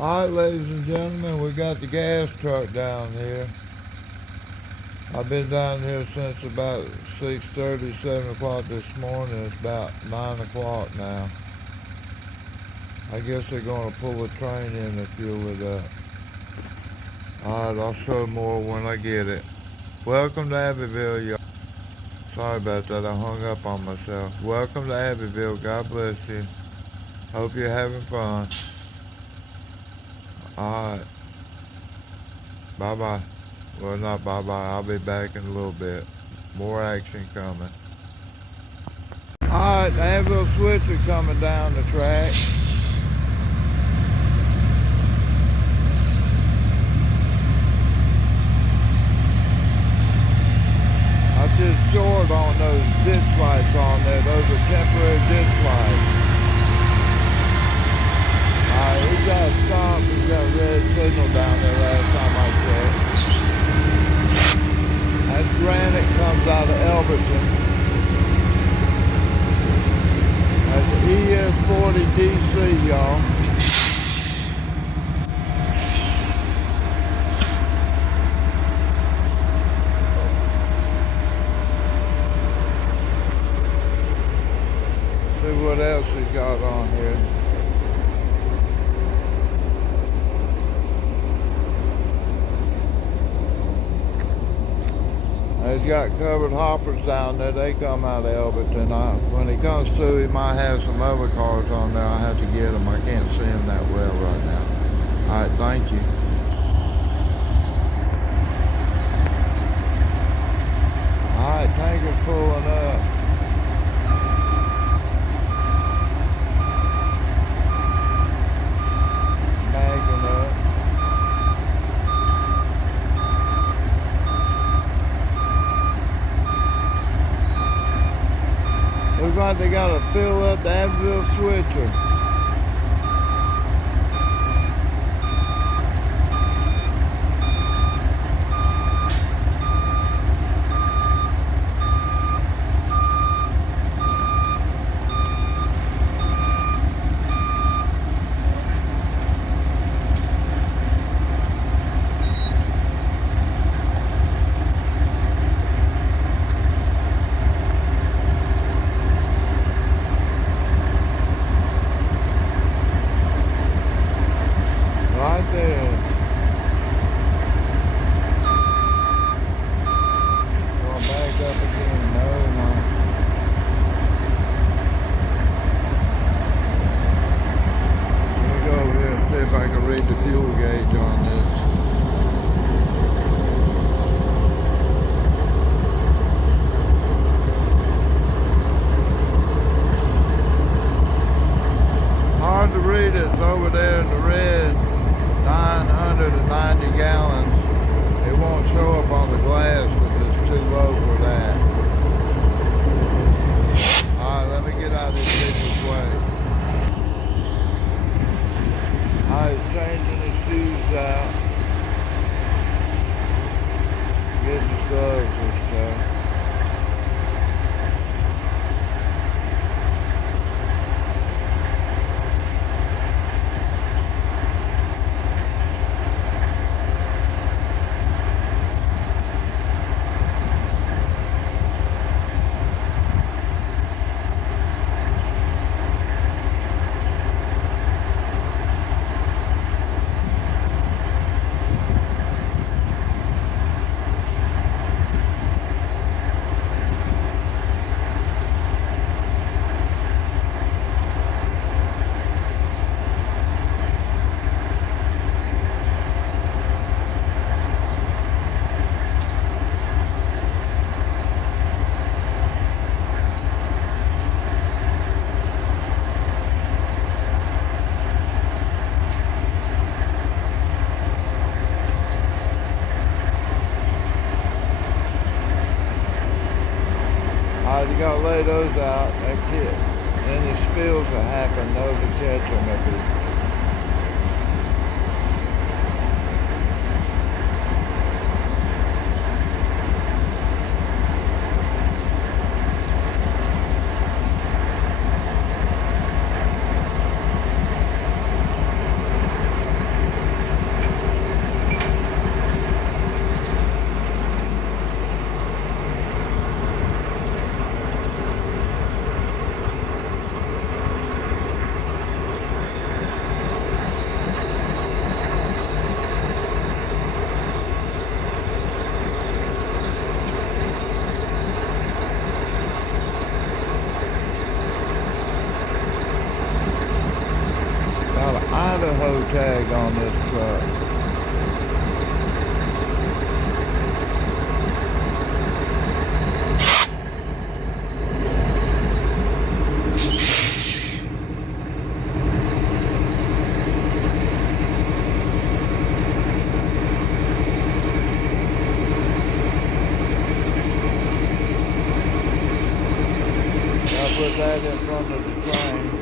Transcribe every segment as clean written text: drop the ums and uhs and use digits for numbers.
Alright, ladies and gentlemen, we got the gas truck down here. I've been down here since about 6:30, 7 o'clock this morning. It's about 9 o'clock now. I guess they're going to pull a train in to fuel it up. Alright, I'll show more when I get it. Welcome to Abbeville, y'all. Sorry about that, I hung up on myself. Welcome to Abbeville, God bless you. Hope you're having fun. Alright. Bye-bye. Well, not bye-bye. I'll be back in a little bit. More action coming. Alright, the Abbeville switcher coming down the track. I'm just short on those ditch lights on there. Those are temporary ditch lights. Alright, we got a stop. We got a red signal down there last time I checked. That granite comes out of Elberton. That's the ES40 DC, y'all. See what else we got on here. He's got covered hoppers down there. They come out of Elberton. When he comes through, he might have some other cars on there. I have to get them. I can't see them that well right now. All right, thank you. All right, tanker's pulling up. Bagging up. Looks like they gotta fill up the Abbeville switcher. Right there. Going back up again. No, no. Let me go over here and see if I can read the fuel gauge on this. Hard to read it. It's over there in the red. 990 gallons. It won't show up on the glass because it's too low for that. Alright, let me get out of this bitch's way. Alright, he's changing his shoes out. Getting his gloves and stuff. Alright, you gotta lay those out. That kid. Any spills that happen, those will catch them if it's Idaho tag on this truck. Put that in front of the train.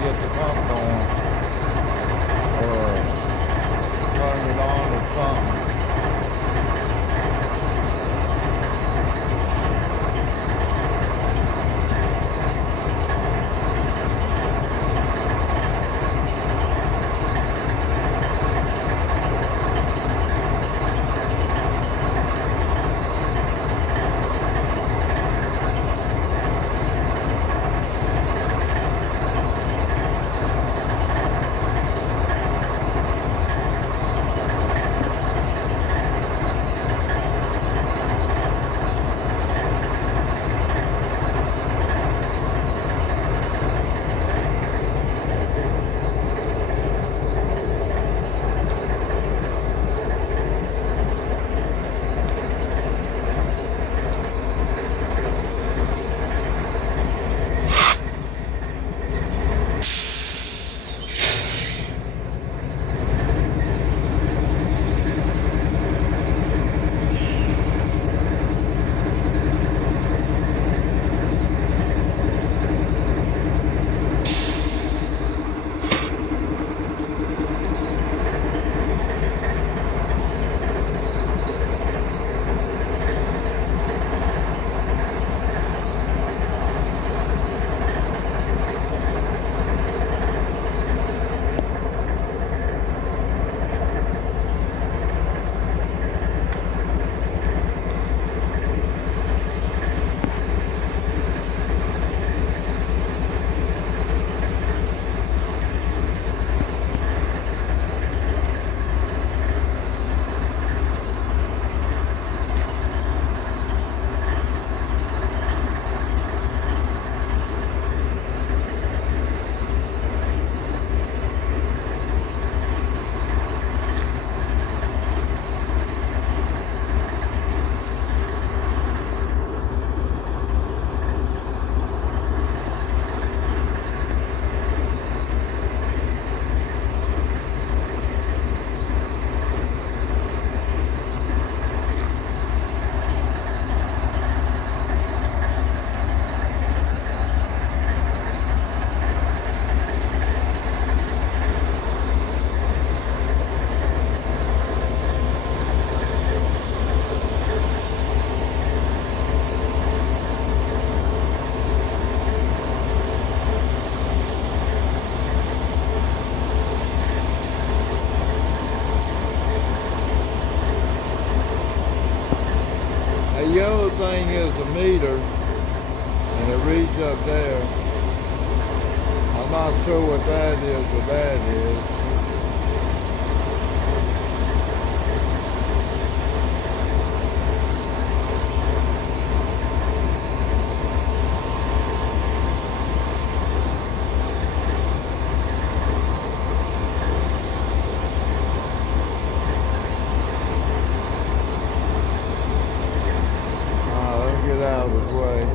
get the pump going or turn it on or something. The yellow thing is the meter, and it reads up there. I'm not sure what that is or that is. Get out of his way.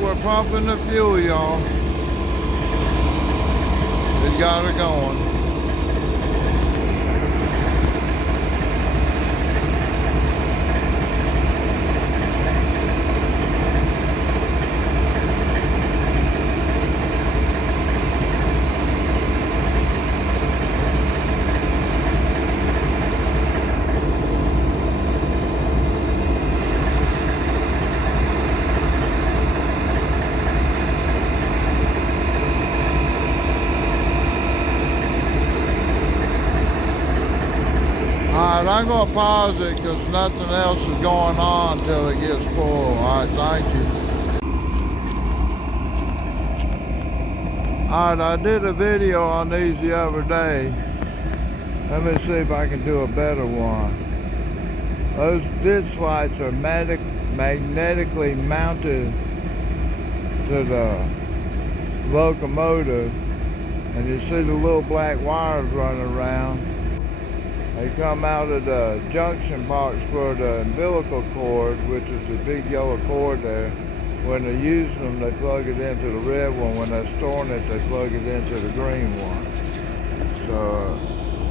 We're pumping the fuel, y'all. It got her going. Alright, I'm going to pause it because nothing else is going on until it gets full. Alright, thank you. Alright, I did a video on these the other day. Let me see if I can do a better one. Those ditch lights are magnetically mounted to the locomotive, and you see the little black wires running around. They come out of the junction box for the umbilical cord, which is the big yellow cord there. When they're using them, they plug it into the red one. When they're storing it, they plug it into the green one. So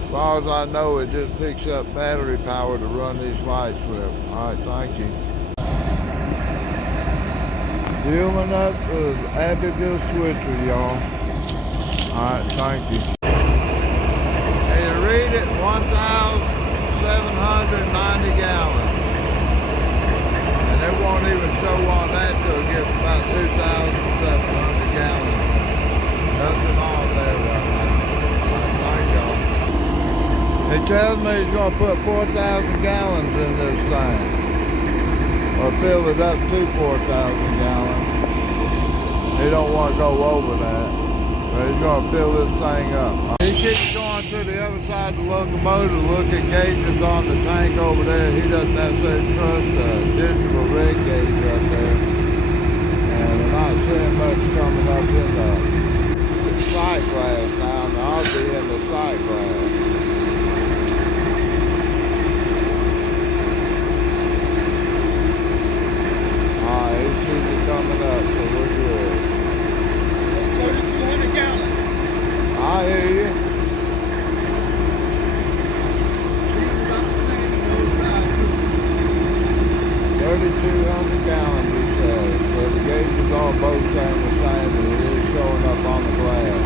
as far as I know, it just picks up battery power to run these lights with. Alright, thank you. Fueling up the Abbeville switcher, y'all. Alright, thank you. And you read it, 1,790 gallons. And it won't even show on that till it gets about 2,700 gallons. Nothing on there right now. Thank y'all. He tells me he's going to put 4,000 gallons in this thing. Or fill it up to 4,000 gallons. He don't want to go over that. But he's going to fill this thing up. He keeps going to the other side of the locomotive to look at gauges on the tank over there. He doesn't necessarily trust the digital rig gauge up there. And we're not seeing much coming up in the sight glass now. And I'll be in the sight glass. Alright, he sees it coming up, so we're good. 3,200 gallons. I hear you. 3,200 gallons, he says. So the gauges on both saying the same, and it is showing up on the glass.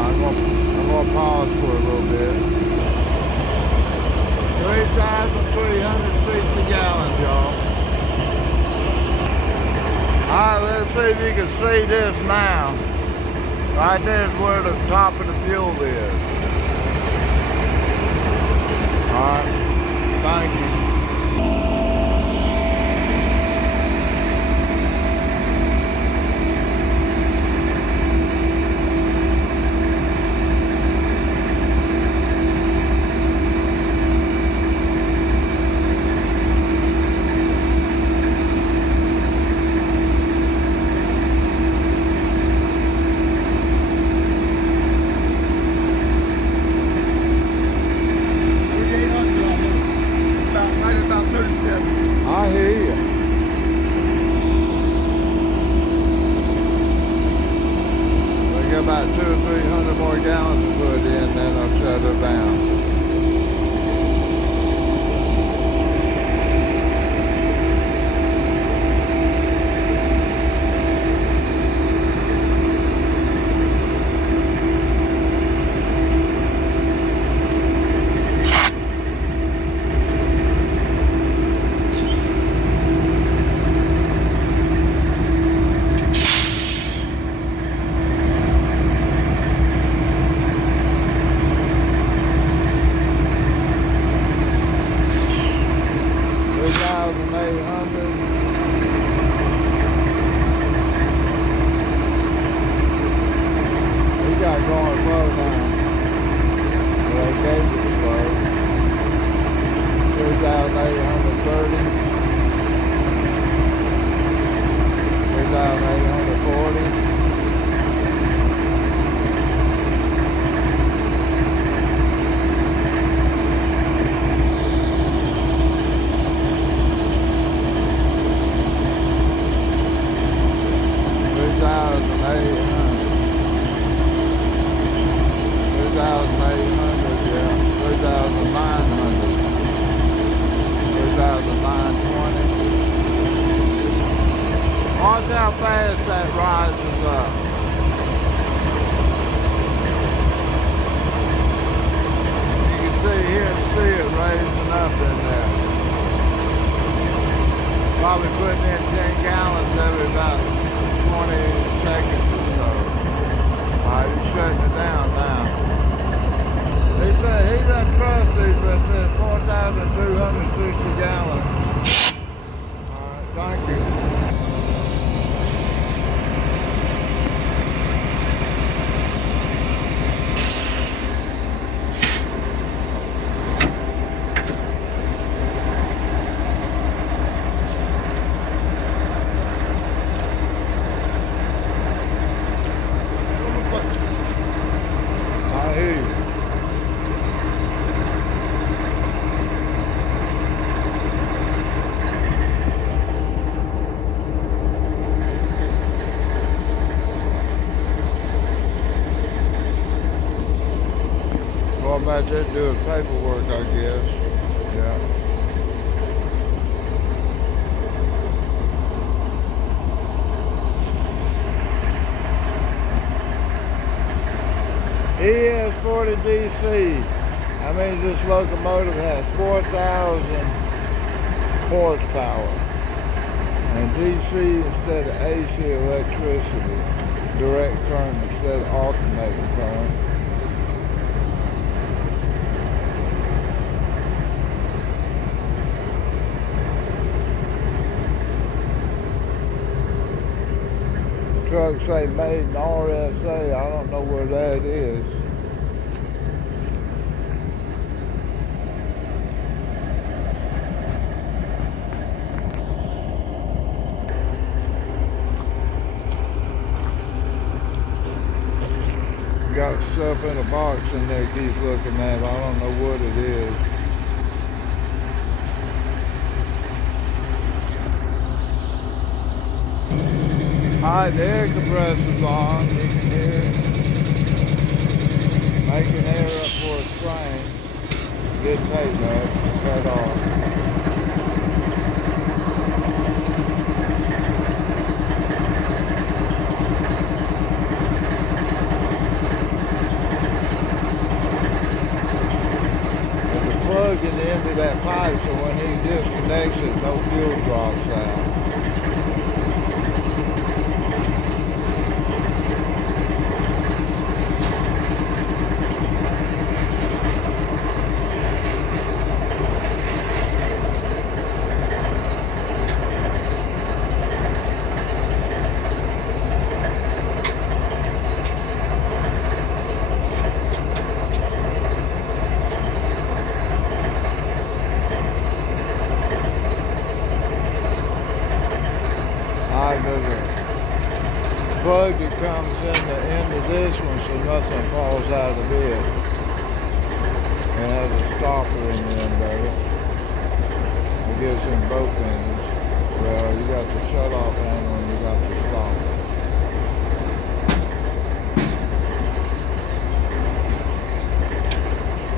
I'm gonna pause for a little bit. 3,360 gallons, y'all. Alright, let's see if you can see this now. Right there's where the top of the fuel is. Alright, thank you. I hear you. We got about 200 or 300 more gallons to put in, then I'll shut her down. Going back there doing paperwork, I guess. Yeah. ES40DC. I mean, this locomotive has 4,000 horsepower. And DC instead of AC electricity. Direct current instead of alternating current. Truck say made in RSA. I don't know where that is. Got stuff in a box in there keeps looking at. I don't know what it is. Alright, the air compressor's on. You can hear it. Making air up for a train. Didn't take much. Cut off. Plug in the end of that pipe, so when he disconnects it, no fuel drops out. The plug that comes in the end of this one so nothing falls out of it. It has a stopper in the end of it. It gets in both ends. Well, you got the shut-off handle and you got the stopper.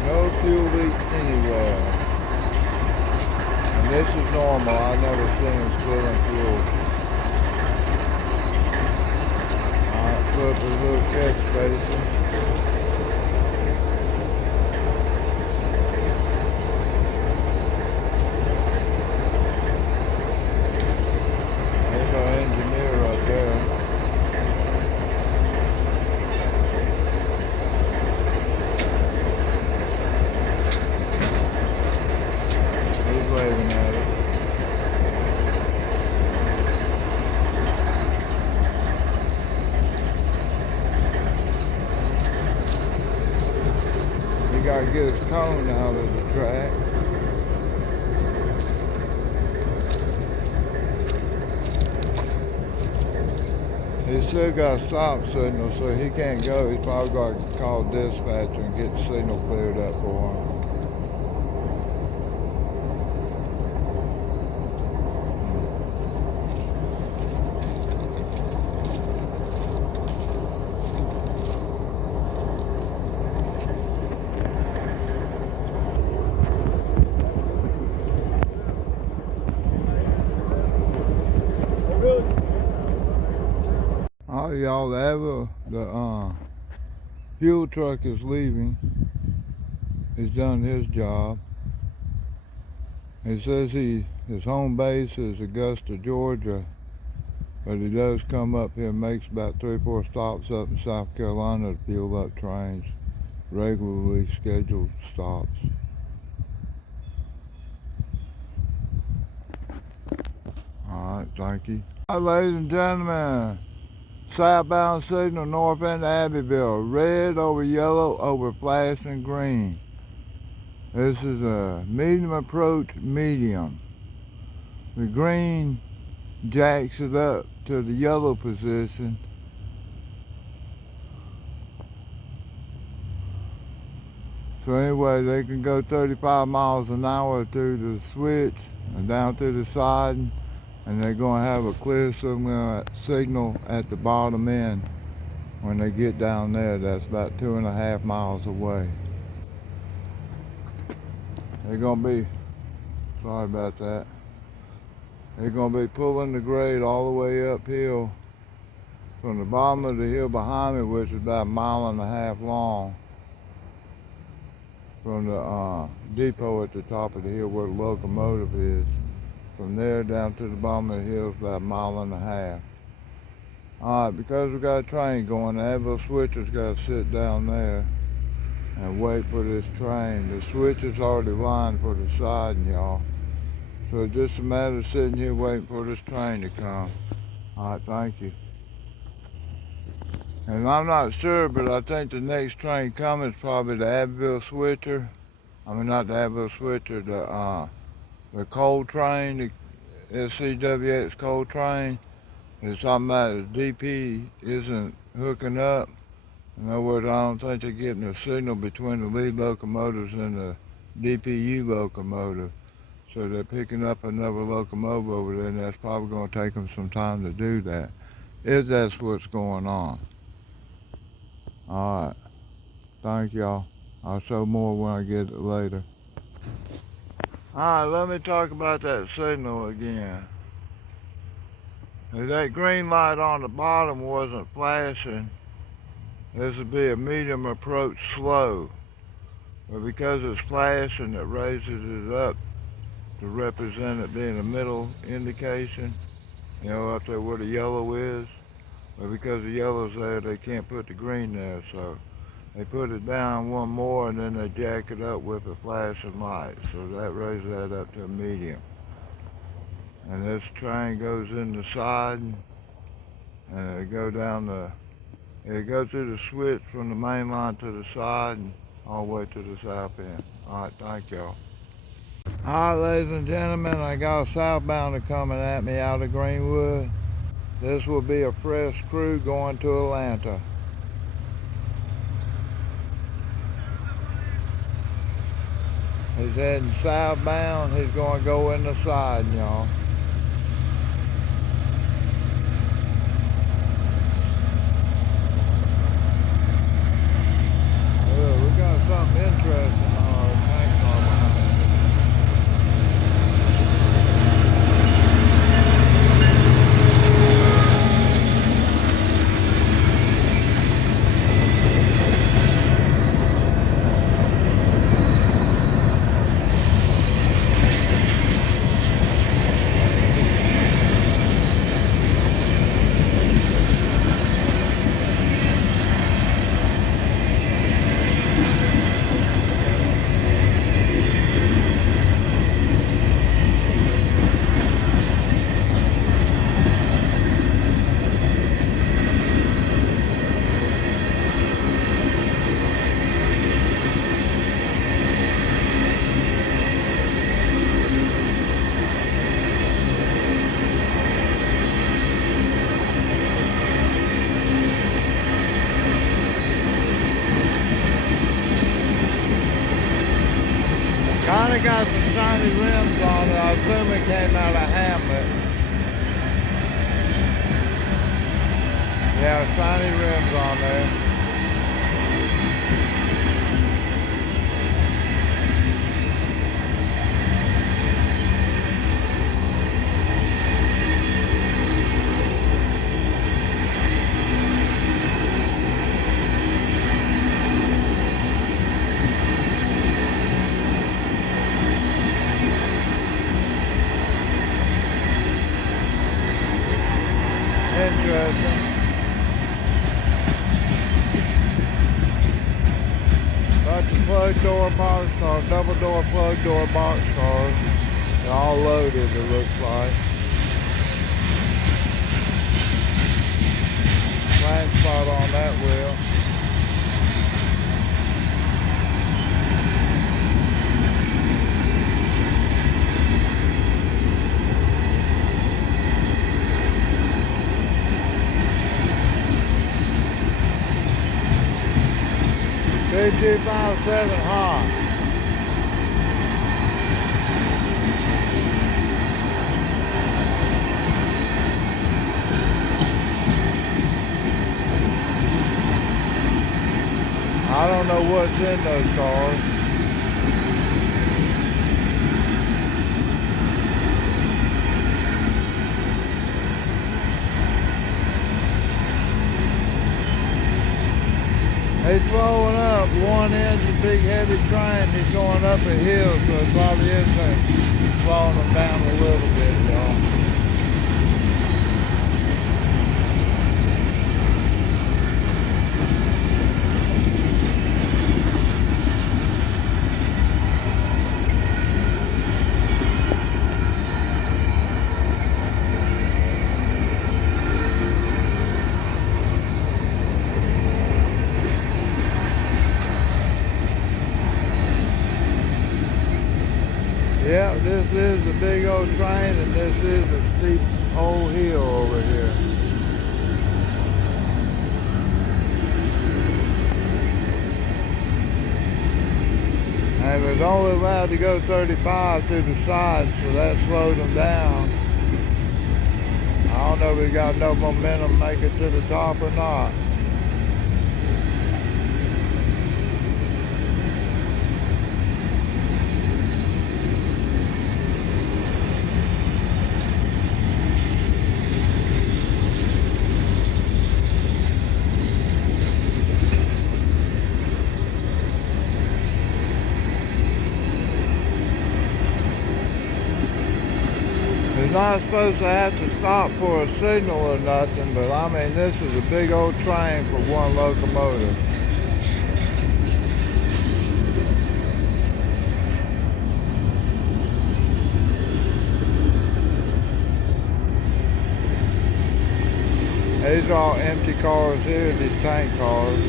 No fuel leak anywhere. And this is normal. I've never seen it spilling fuel. Put up a little catch basin. There's our engineer right there. He's waving at it. Gotta get his cone out of the track. He's still got a stop signal, so he can't go. He's probably got to call dispatcher and get the signal cleared up for him. All y'all, the fuel truck is leaving. He's done his job. He says his home base is Augusta, Georgia, but he does come up here and makes about 3 or 4 stops up in South Carolina to fuel up trains, regularly scheduled stops. All right, thank you. All right, ladies and gentlemen. Southbound signal north end of Abbeville, red over yellow over flashing green. This is a medium approach medium. The green jacks it up to the yellow position. So anyway, they can go 35 miles an hour through the switch and down to the side. And they're going to have a clear signal at the bottom end when they get down there. That's about 2.5 miles away. they're gonna be, sorry about that, they're gonna be pulling the grade all the way uphill from the bottom of the hill behind me, which is about 1.5 miles long, from the depot at the top of the hill where the locomotive is. From there down to the bottom of the hill is about 1.5 miles. Alright, because we got a train going, the Abbeville switcher's got to sit down there and wait for this train. The switcher's already lined for the siding, y'all. So it's just a matter of sitting here waiting for this train to come. Alright, thank you. And I'm not sure, but I think the next train coming is probably the Abbeville switcher. I mean, not the Abbeville switcher, the coal train, the SCWX coal train. It's talking about the DP isn't hooking up. In other words, I don't think they're getting a signal between the lead locomotives and the DPU locomotive. So they're picking up another locomotive over there, and that's probably going to take them some time to do that, if that's what's going on. Alright, thank y'all. I'll show more when I get it later. Alright, let me talk about that signal again. If that green light on the bottom wasn't flashing, this would be a medium approach slow. But because it's flashing, it raises it up to represent it being a middle indication, you know, up there where the yellow is. But because the yellow's there, they can't put the green there, so they put it down one more and then they jack it up with a flashing light. So that raises that up to a medium. And this train goes in the side, and it go down it goes through the switch from the main line to the side and all the way to the south end. Alright, thank y'all. Alright, ladies and gentlemen, I got a southbounder coming at me out of Greenwood. This will be a fresh crew going to Atlanta. He's heading southbound. He's going to go in the side, y'all. We got something interesting on our tank car behind us. Kinda got some shiny rims on it. I assume it came out of Hamlet. Yeah, shiny rims on there. Interesting. Bunch of plug door box cars, double door plug door box cars. They're all loaded, it looks like. Blind spot on that wheel. BG57 hot. I don't know what's in those cars. He's flowing up. One end's a big heavy train. He's going up a hill, so it probably isn't slowing them down a little bit, y'all. Yeah, this is a big old train, and this is a steep old hill over here. And it was only allowed to go 35 through the sides, so that slowed them down. I don't know if we got no momentum to make it to the top or not. It's not supposed to have to stop for a signal or nothing, but I mean, this is a big old train for one locomotive. These are all empty cars here, these tank cars.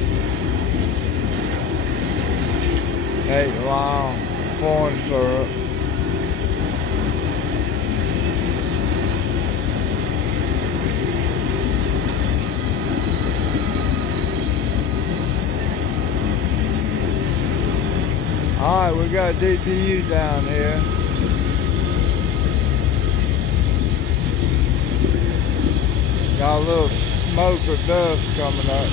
8 Mile corn syrup. Alright, we got a DPU down here. Got a little smoke or dust coming up.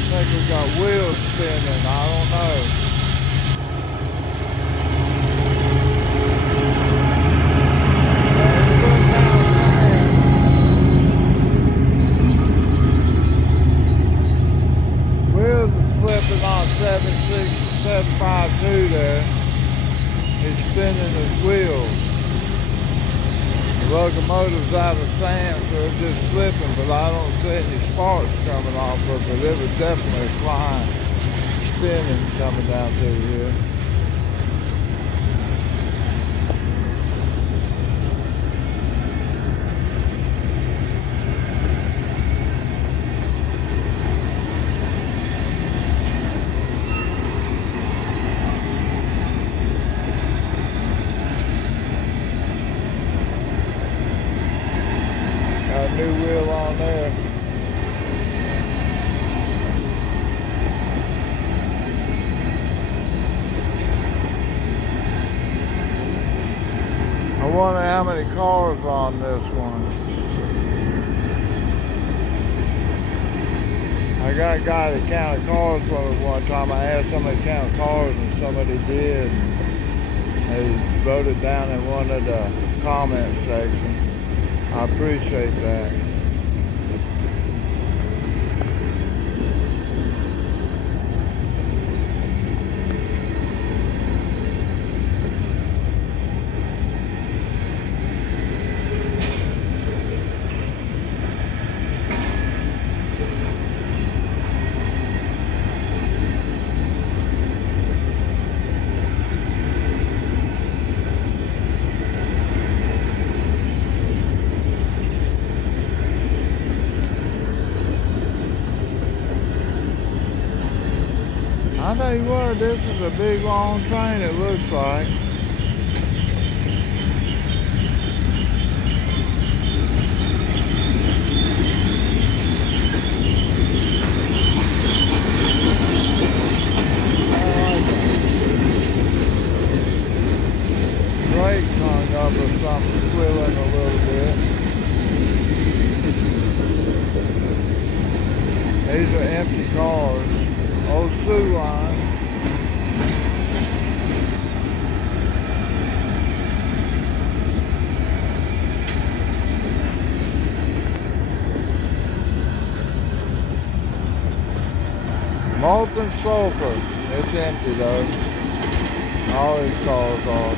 I think we got wheels spinning, I don't know. Flipping on 752 there. It's spinning his wheels. The locomotive's out of sand, so it's just flipping, but I don't see any sparks coming off of it. It was definitely flying, spinning coming down through here. New wheel on there. I wonder how many cars on this one. I got a guy that counted cars for me one time. I asked somebody to count cars, and somebody did. They wrote it down in one of the comment sections. I appreciate that. I tell you what, this is a big long train, it looks like. Brakes hung up or something, squealing a little bit. These are empty cars. Old Sioux line. Molten sulfur. It's empty though. All these cars are.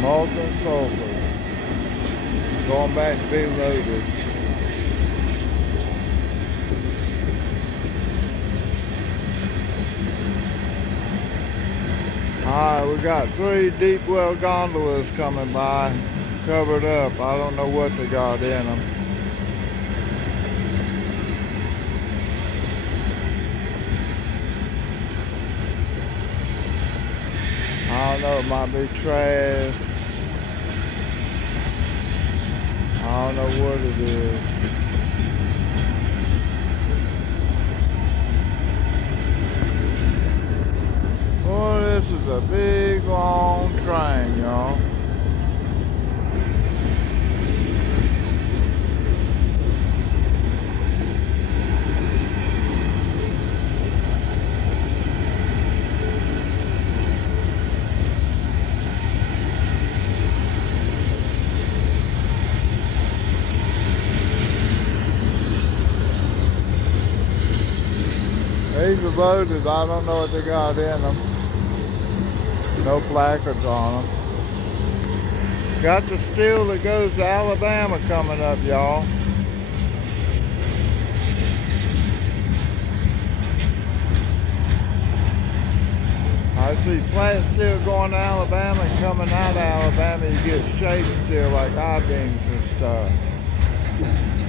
Molten sulfur. Going back to be loaded. Alright, we got 3 deep well gondolas coming by, covered up. I don't know what they got in them. I don't know, it might be trash. I don't know what it is. Boy, this is a big, long train, y'all. These are loaded. I don't know what they got in them. No placards on them. Got the steel that goes to Alabama coming up, y'all. I see flat steel going to Alabama and coming out of Alabama you get shaped steel like I-beams and stuff.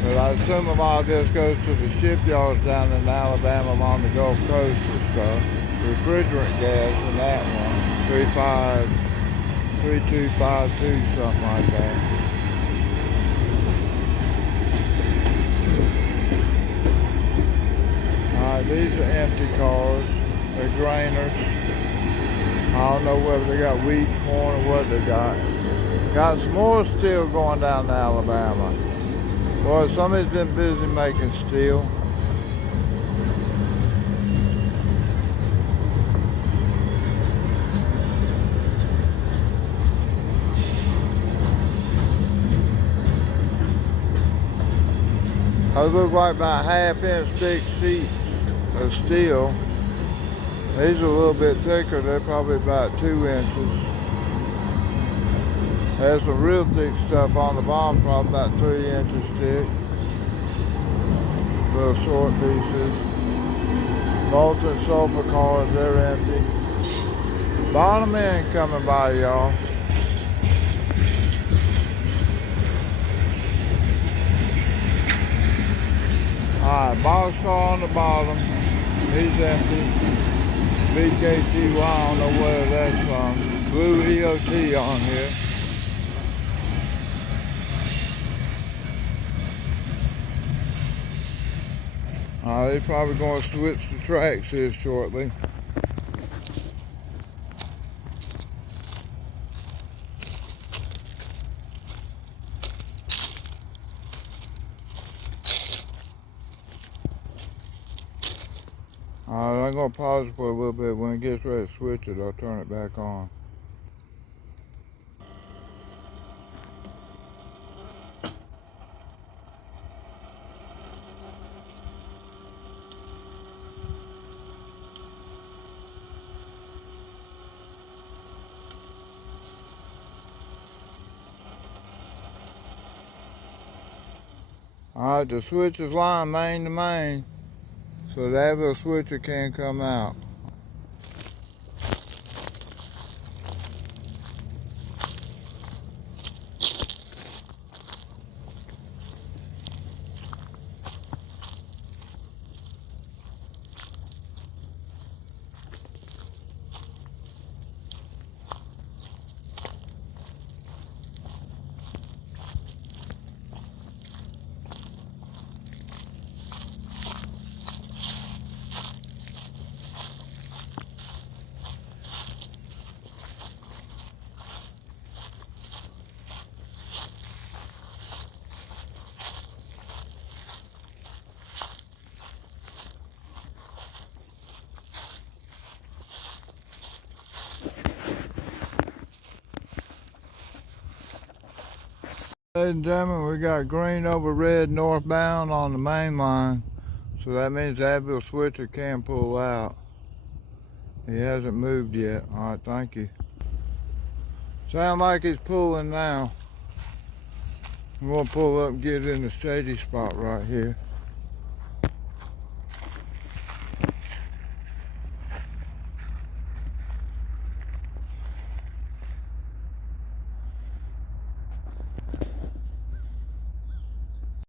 But I assume a lot of this goes to the shipyards down in Alabama along the Gulf Coast and stuff. Refrigerant gas in that one. 3252, something like that. Alright, these are empty cars. They're grainers. I don't know whether they got wheat, corn, or what they got. Got some more steel going down to Alabama. Boy, somebody's been busy making steel. Those look like about 1/2 inch thick sheets of steel. These are a little bit thicker. They're probably about 2 inches. There's some real thick stuff on the bottom, probably about 3 inches thick. Little short pieces. Molten sulfur cars, they're empty. Bottom end coming by, y'all. Alright, boxcar on the bottom. He's empty. BKTY, I don't know where that's from. Blue EOT on here. They're probably going to switch the tracks here shortly. I'm going to pause it for a little bit. When it gets ready to switch it, I'll turn it back on. Alright, the switch is line main to main, so the Abbeville switcher can't come out. Ladies and gentlemen, we got green over red northbound on the main line. So that means the Abbeville switcher can pull out. He hasn't moved yet. Alright, thank you. Sound like he's pulling now. I'm gonna pull up and get in the shady spot right here.